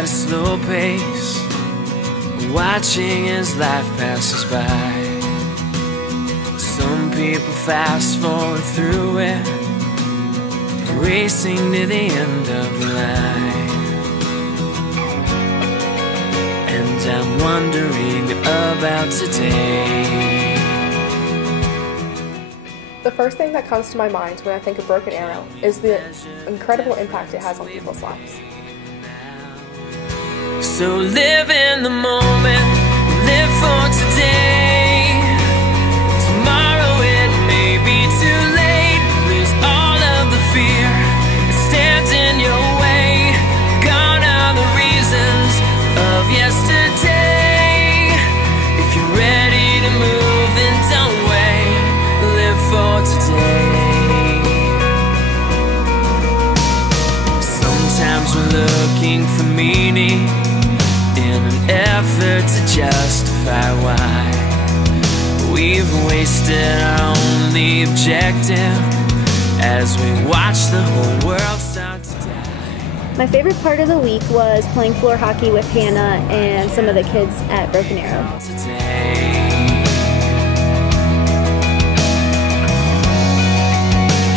at a slow pace, watching as life passes by. Some people fast forward through it, racing to the end of the line. And I'm wondering about today. The first thing that comes to my mind when I think of Broken Arrow is the incredible impact it has on people's lives. So live in the moment, live for today. Tomorrow it may be too late. Lose all of the fear that stands in your way. Gone are the reasons of yesterday. If you're ready to move, then don't wait. Live for today. Sometimes we're looking for meaning in an effort to justify why we've wasted our only objective as we watch the whole world start to die. My favorite part of the week was playing floor hockey with Hannah and some of the kids at Broken Arrow.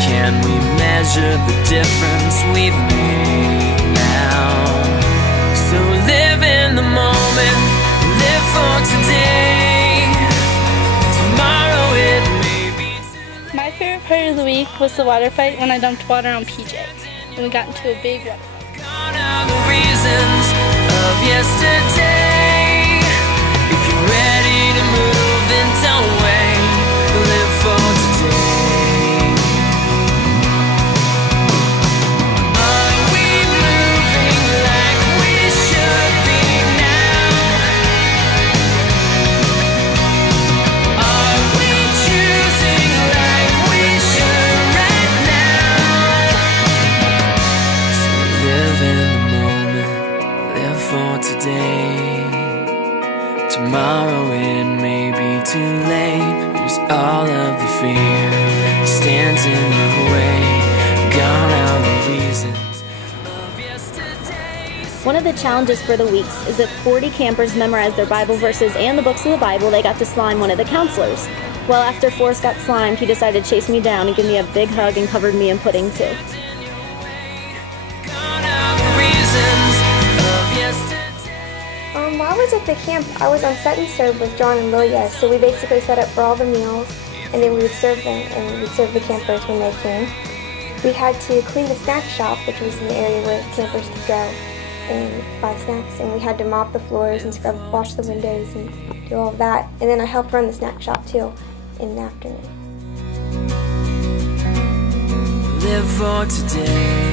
Can we measure the difference we've made now? So live in the moment, live for today. Tomorrow it may be too late. My favorite part of the week was the water fight when I dumped water on PJ and we got into a big water fight. Gone are the reasons of yesterday. If you're ready to move, then don't wait. Live for today. Tomorrow it may be too late. Lose all of the fear that stands in your way. Gone are the reasons of yesterday. One of the challenges for the weeks is that 40 campers memorized their Bible verses and the books of the Bible. They got to slime one of the counselors. Well, after Forrest got slimed, he decided to chase me down and give me a big hug and covered me in pudding too. While I was at the camp, I was on set and serve with John and Lilia, so we basically set up for all the meals, and then we would serve them, and we'd serve the campers when they came. We had to clean the snack shop, which was an area where campers could go and buy snacks, and we had to mop the floors and wash the windows and do all of that. And then I helped run the snack shop too in the afternoon. Live for today.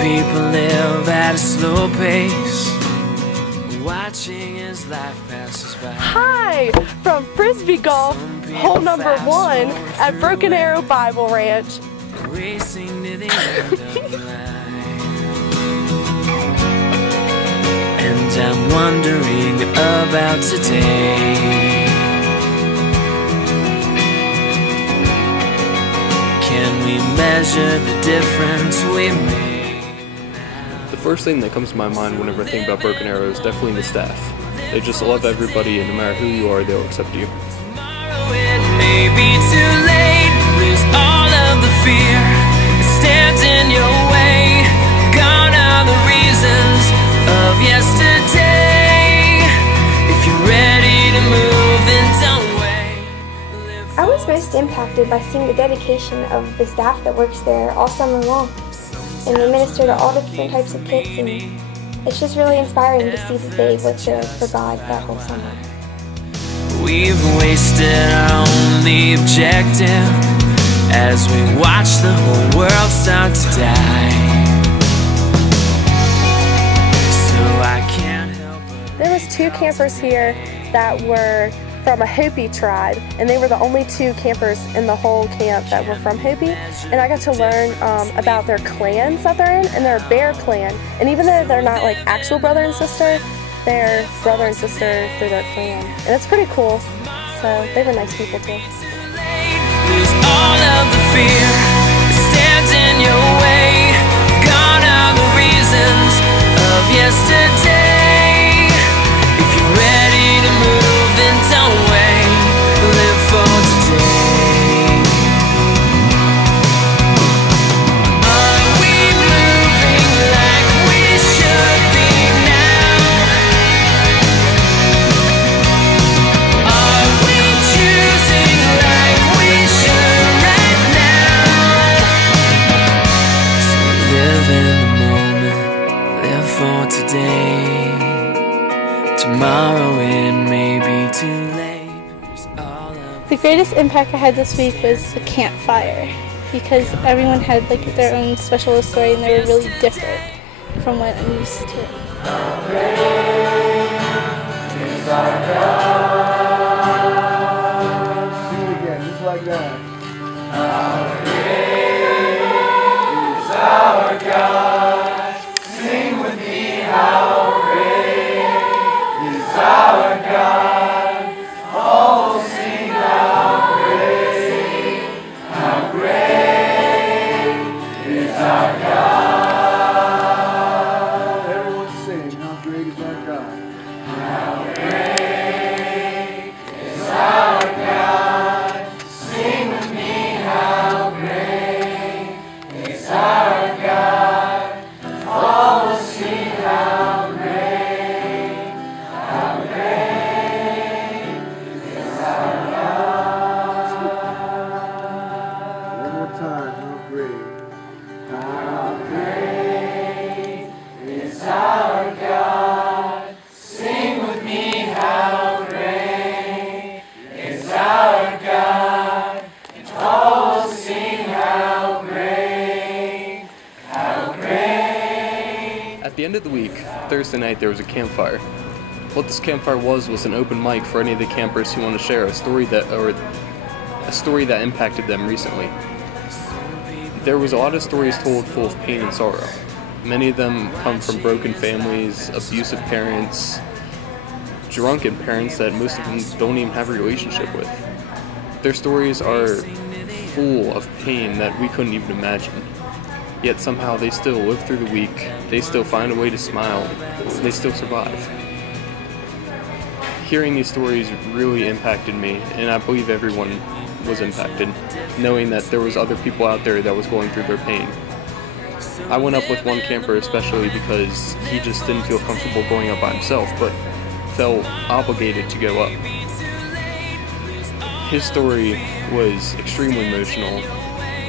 People live at a slow pace, watching as life passes by. Hi! From Frisbee Golf, hole number 1 at Broken Arrow Bible Ranch. Racing to the end of the line. And I'm wondering about today. Can we measure the difference we made? The first thing that comes to my mind whenever I think about Broken Arrow is definitely the staff. They just love everybody, and no matter who you are, they'll accept you. Tomorrow it may be too late. Lose all of the fear that stands in your way. Gone are the reasons of yesterday. If you're ready to move, then don't wait. I was most impacted by seeing the dedication of the staff that works there all summer long. And they minister to all the different types of kids, and it's just really inspiring to see that they work there for God that whole summer. We've wasted our only objective as we watch the whole world start to die. So I can't help but There was 2 campers here that were from a Hopi tribe, and they were the only 2 campers in the whole camp that were from Hopi. And I got to learn about their clans that they're in, and they're a bear clan. And even though they're not like actual brother and sister, their brother and sister through their clan. And it's pretty cool. So they were nice people too. Lose all of the fear that stands in your way. Gone are the reasons of yesterday. If you're ready to move, then don't wait. Live for today. Are we moving like we should be now? Are we choosing like we should right now? So live in the moment, live for today. Tomorrow it may be too late. There's all of The greatest impact I had this week was the campfire, because everyone had like their own special story and they were really different from what I'm used to. Do it again, just like that. Everyone sing, how great is our God. One more time, how great. At the end of the week, Thursday night, there was a campfire. What this campfire was an open mic for any of the campers who want to share a story that impacted them recently. There was a lot of stories told full of pain and sorrow. Many of them come from broken families, abusive parents, drunken parents that most of them don't even have a relationship with. Their stories are full of pain that we couldn't even imagine. Yet somehow they still live through the week, they still find a way to smile, they still survive. Hearing these stories really impacted me, and I believe everyone was impacted, knowing that there was other people out there that was going through their pain. I went up with one camper especially because he just didn't feel comfortable going up by himself, but felt obligated to go up. His story was extremely emotional.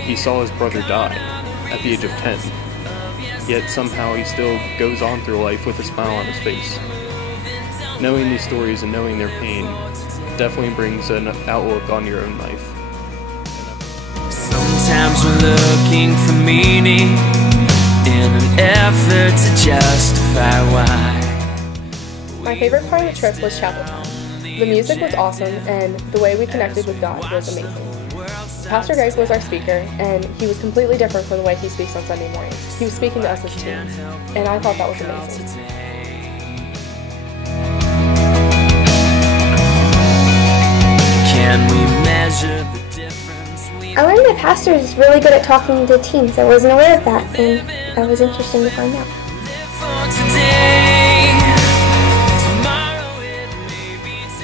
He saw his brother die at the age of 10, yet somehow he still goes on through life with a smile on his face. Knowing these stories and knowing their pain definitely brings an outlook on your own life. Sometimes we're looking for meaning in an effort to justify why. My favorite part of the trip was chapel time. The music was awesome and the way we connected with God was amazing. Pastor Greg was our speaker, and he was completely different from the way he speaks on Sunday mornings. He was speaking to us as teens, and I thought that was amazing. Can we measure the difference? I learned that pastor is really good at talking to teens. I wasn't aware of that, and that was interesting to find out.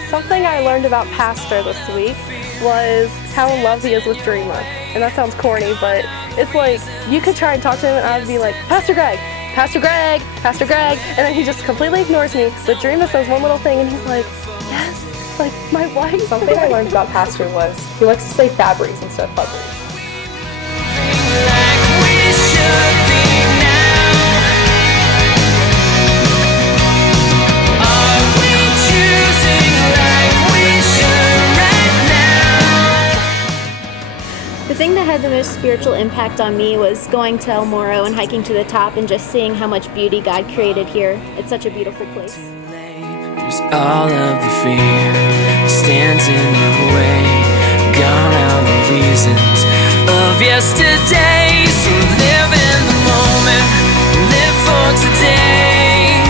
Something I learned about Pastor this week was how in love he is with Dreama. And that sounds corny, but it's like, you could try and talk to him and I would be like, Pastor Greg, Pastor Greg, Pastor Greg, and then he just completely ignores me. But Dreama says one little thing and he's like, yes, like my wife. Something I learned about Pastor was he likes to say Fabries instead of Fubries. The thing that had the most spiritual impact on me was going to El Morro and hiking to the top and just seeing how much beauty God created here. It's such a beautiful place. There's all of the fear stands in your way. Gone are the reasons of yesterday. So live in the moment, live for today.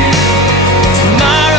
Tomorrow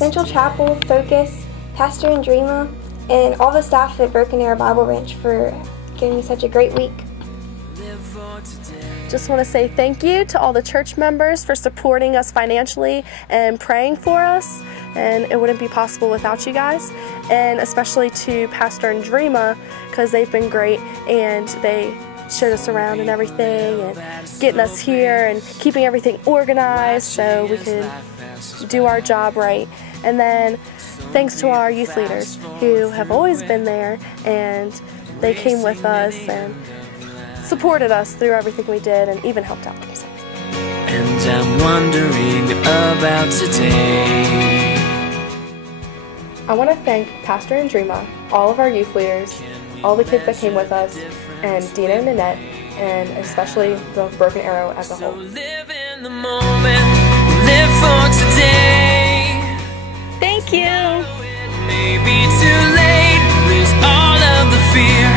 Central Chapel, Focus, Pastor Andrema, and all the staff at Broken Arrow Bible Ranch for giving me such a great week. Just want to say thank you to all the church members for supporting us financially and praying for us, and it wouldn't be possible without you guys, and especially to Pastor Andrema, because they've been great and they showed us around and everything and getting us here and keeping everything organized so we could do our job right. And then thanks to our youth leaders who have always been there, and they came with us and supported us through everything we did and even helped out themselves. And I'm wondering about today. I want to thank Pastor Andrema, all of our youth leaders, all the kids that came with us, and Dina and Nanette, and especially the Broken Arrow as a whole. Live in the moment, live for today. Thank you! It may be too late, lose all of the fear.